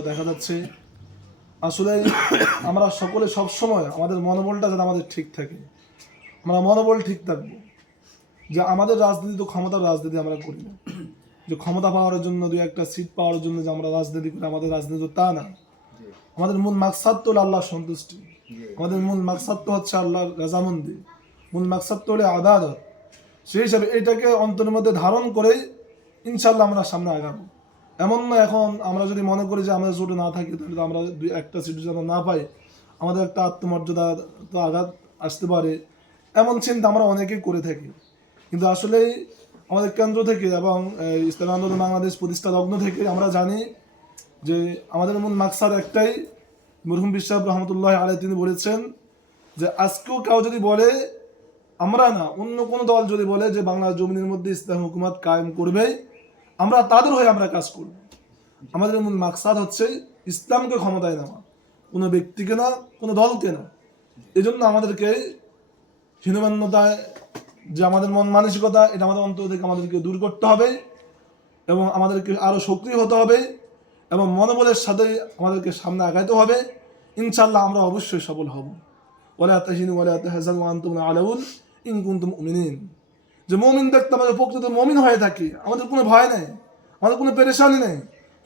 দেখা যাচ্ছে, আসলে আমরা সকলে সব সময় আমাদের মনোবলটা যাতে আমাদের ঠিক থাকে। আমরা মনোবল ঠিক থাকব। যে আমাদের রাজনীতি তো ক্ষমতার রাজনীতি আমরা করি না। যে ক্ষমতা পাওয়ার জন্য দুই একটা সিট পাওয়ার জন্য যে আমরা রাজনীতি করি, আমাদের রাজনীতি তো তা না। আমাদের মূল মাকসাদ তো হলো আল্লাহর সন্তুষ্টি। আমাদের মূল মাকসাদ তো হচ্ছে আল্লাহর রাজামন্দি। মূল মাকসাদ তো হলো আদালত। সেই হিসাবে এটাকে অন্তরের মধ্যে ধারণ করেই ইনশাল্লাহ আমরা সামনে আগাবো। এমন না এখন আমরা যদি মনে করি যে আমাদের জোটে না থাকি, তাহলে তো আমরা দুই একটা সিট যেন না পাই, আমাদের একটা আত্মমর্যাদা তো আঘাত আসতে পারে, এমন চিন্তা আমরা অনেকেই করে থাকি। কিন্তু আসলে আমাদের কেন্দ্র থেকে এবং ইসলাম আন্দোলন বাংলাদেশ প্রতিষ্ঠা লগ্ন থেকে আমরা জানি যে আমাদের মূল মাকসাদ একটাই, মরহুম বিশ্বাস রহমতুল্লাহ আলাই তিনি বলেছেন যে আজকেও কেউ যদি বলে, আমরা না, অন্য কোনো দল যদি বলে যে বাংলা জমিনের মধ্যে ইসলাম হুকুমত কায়েম করবে আমরা তাদের হয়ে আমরা কাজ করব। আমাদের মূল মাকসাদ হচ্ছে ইসলামকে ক্ষমতায় নেওয়া। কোনো ব্যক্তিকে না, কোনো দলকে না। এই জন্য আমাদেরকে হীনমান্যতায় যে আমাদের মন মানসিকতা, এটা আমাদের অন্তর থেকে আমাদেরকে দূর করতে হবে এবং আমাদেরকে আরও সক্রিয় হতে হবে এবং মনোবলের সাথে আমাদেরকে সামনে আগাইতে হবে। ইনশাল্লাহ আমরা অবশ্যই সফল হব। ওলা তাহিনু ওলা তাহজান আলাউল ইন কুনতুম মুমিনিন যে মমিন দেখতে আমাদের প্রকৃত মমিন হয়ে থাকি, আমাদের কোনো ভয় নেই, আমাদের কোনো পেরেশানি নেই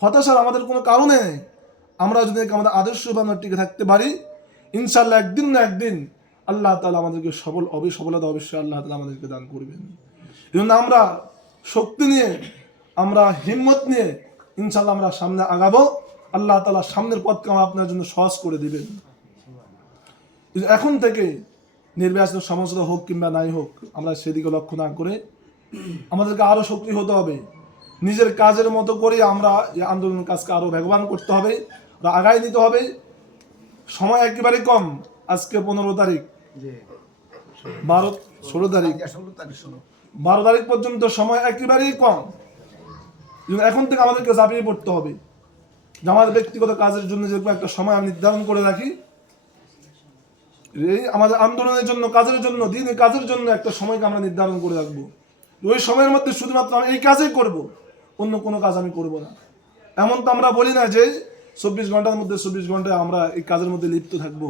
হতাশার আমাদের কোনো কারণে নেই। আমরা যদি আমাদের আদর্শ বাংলা টিকে থাকতে পারি ইনশাল্লাহ একদিন না একদিন আল্লাহ তালা আমাদেরকে সফল অবি, সফলতা অবশ্যই আল্লাহ তালা আমাদেরকে দান করবেন। এই জন্য আমরা শক্তি নিয়ে, আমরা হিম্মত নিয়ে ইনশাল্লাহ আমরা সামনে আগাবো। আল্লাহ তালা সামনের পথকে আপনার জন্য সহজ করে দিবেন। এখন থেকে নির্বাচন সমস্যা হোক কিংবা নাই হোক আমরা সেদিকে লক্ষ্য না করে আমাদেরকে আরও সক্রিয় হতে হবে। নিজের কাজের মতো করে আমরা এই আন্দোলন কাজকে আরও বেগবান করতে হবে বা আগায় নিতে হবে। সময় একেবারে কম আজকে পনেরো তারিখ। বারো ষোলো তারিখ। বারো তারিখ পর্যন্ত সময় একেবারেই কম। এখন থেকে আমাদেরকে ঝাঁপিয়ে পড়তে হবে। যে আমার ব্যক্তিগত কাজের জন্য যে একটা সময় আমি নির্ধারণ করে রাখি আমাদের আন্দোলনের জন্য, কাজের জন্য দিনে কাজের জন্য একটা সময়কে আমরা নির্ধারণ করে রাখব। ওই সময়ের মধ্যে শুধুমাত্র আমি এই কাজই করব, অন্য কোনো কাজ আমি করব না। এমন তো আমরা বলি না যে চব্বিশ ঘণ্টার মধ্যে চব্বিশ ঘন্টায় আমরা এই কাজের মধ্যে লিপ্ত থাকব।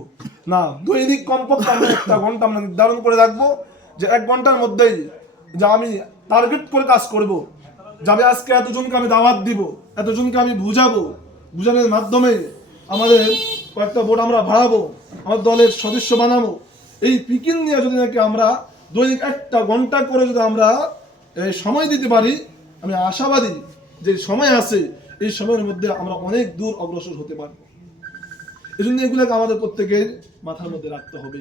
না, দৈনিক কমপক্ষে আমরা একটা ঘণ্টা আমরা নির্ধারণ করে রাখব যে এক ঘণ্টার মধ্যেই যে আমি টার্গেট করে কাজ করব। যাবে আজকে এতজনকে আমি দাওয়াত দিব, এতজনকে আমি বুঝাবো। বুঝানোর মাধ্যমে আমাদের কয়েকটা বোর্ড আমরা ভাড়াবো আমার দলের সদস্য বানাবো। এই পিকিং নিয়ে যদি নাকি আমরা দৈনিক একটা ঘণ্টা করে যদি আমরা সময় দিতে পারি, আমি আশাবাদী যে সময় আছে, এই সময়ের মধ্যে আমরা অনেক দূর অগ্রসর হতে পারব। এই জন্য এগুলোকে আমাদের প্রত্যেকের মাথার মধ্যে রাখতে হবে।